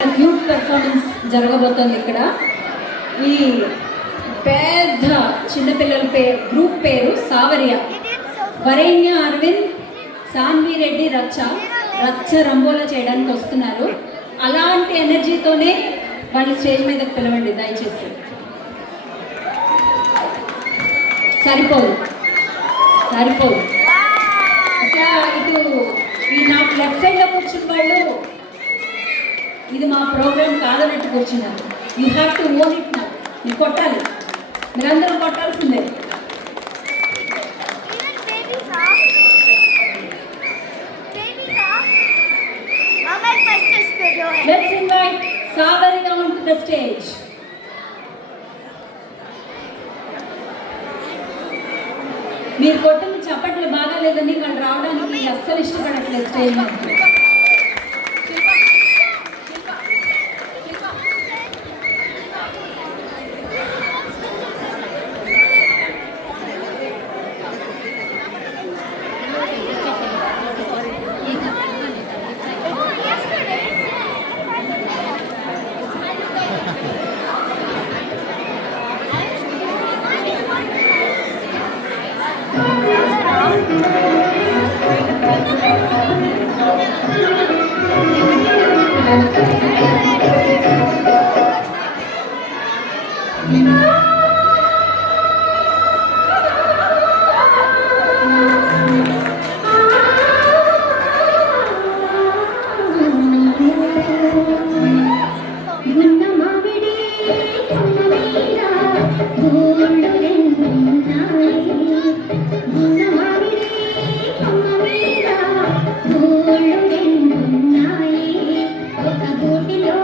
Group performance జరగబోతోంది ఇక్కడ. ఈ పెద్ద చిన్నపిల్లల గ్రూప్ పేరు సావరియ. వరేణ్య అరవింద్, సాన్వి రెడ్డి రచ్చ రంబోలా చేయడానికి వస్తున్నారు. అలాంటి ఎనర్జీతోనే వాళ్ళు స్టేజ్ మీదకి పిలవండి దయచేసి. సరిపోదు ఇటు ఈ నాకు లెఫ్ట్ సైడ్లో కూర్చున్న వాళ్ళు ఇది మా ప్రోగ్రామ్ కాదన్నట్టు కూర్చున్నారు. You have to own it నా. మీరు కొట్టాలి, మీరందరూ కొట్టాల్సిందే. Let's invite Savarya onto the stage. మీరు కొట్టిన చప్పట్లు బాగాలేదని వాళ్ళు రావడానికి అస్సలు ఇష్టపడట్లేదు స్టేజ్ మీద. ఒక గోటిలో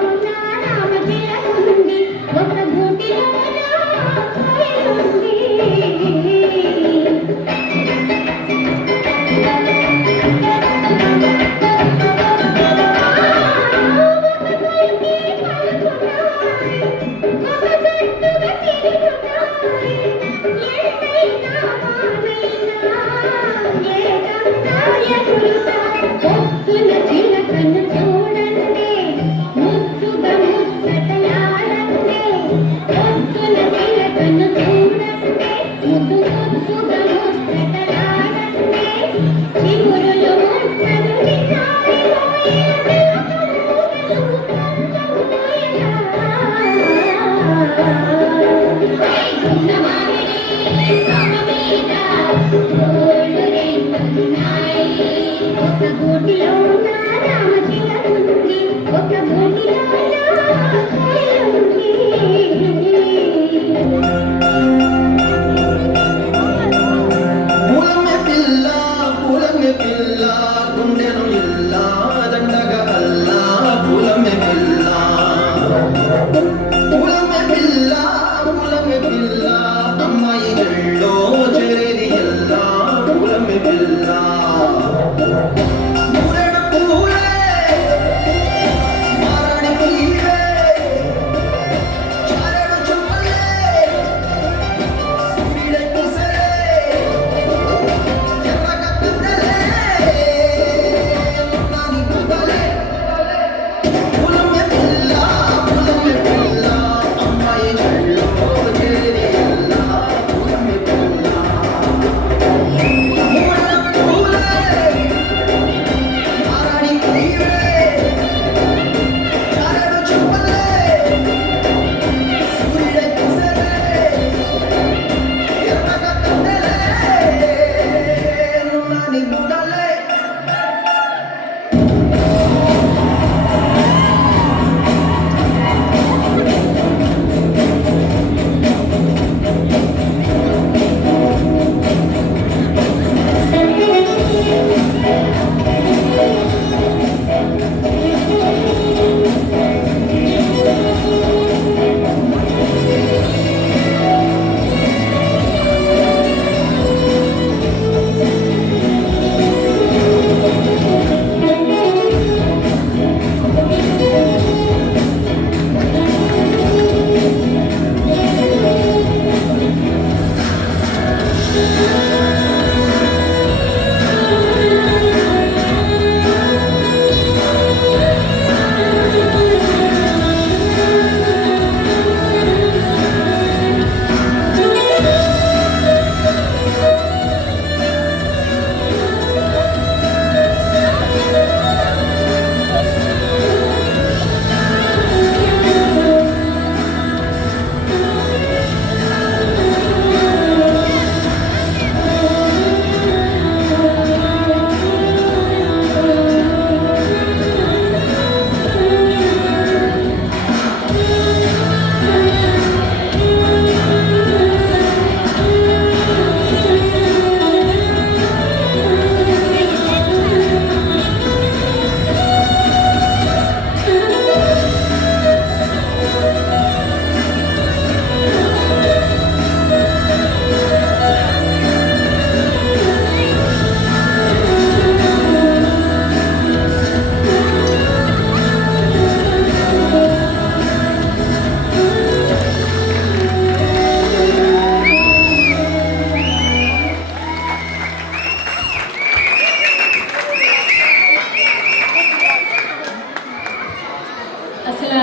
అసలు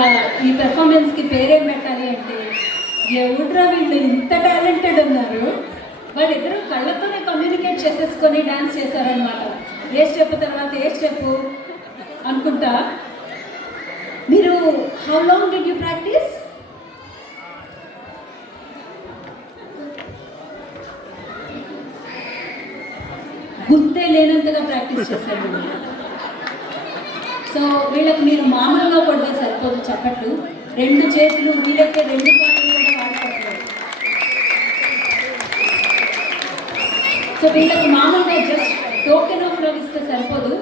ఈ పెర్ఫార్మెన్స్కి పేరేం పెట్టాలి అంటే, ఎవడ్రా వీళ్ళు ఇంత టాలెంటెడ్ ఉన్నారు, వాళ్ళిద్దరూ కళ్ళతోనే కమ్యూనికేట్ చేసేసుకొని డ్యాన్స్ చేశారనమాట. ఏ స్టెప్ తర్వాత ఏ స్టెప్ అనుకుంటా. మీరు how long did you practice? గుర్తే లేనంతగా ప్రాక్టీస్ చేశారు. సో వీళ్ళకి మీరు మామూలుగా కొడితే సరిపోదు చప్పట్లు, 2 చేతులు వీళ్ళకే 2 కాళ్ళు కూడా వాడుకోవట్లేదు. సో వీళ్ళకి మామూలుగా జస్ట్ టోకెన్ ఆఫ్ లవ్ ఇస్తే సరిపోదు,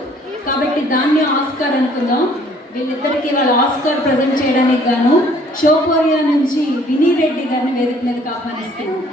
కాబట్టి దాన్ని ఆస్కార్ అనుకుందాం. వీళ్ళిద్దరికీ వాళ్ళ ఆస్కార్ ప్రజెంట్ చేయడానికి గాను షోపోరియా నుంచి వినీ రెడ్డి గారిని వేదిక మీదకి ఆహ్వానిస్తున్నాం.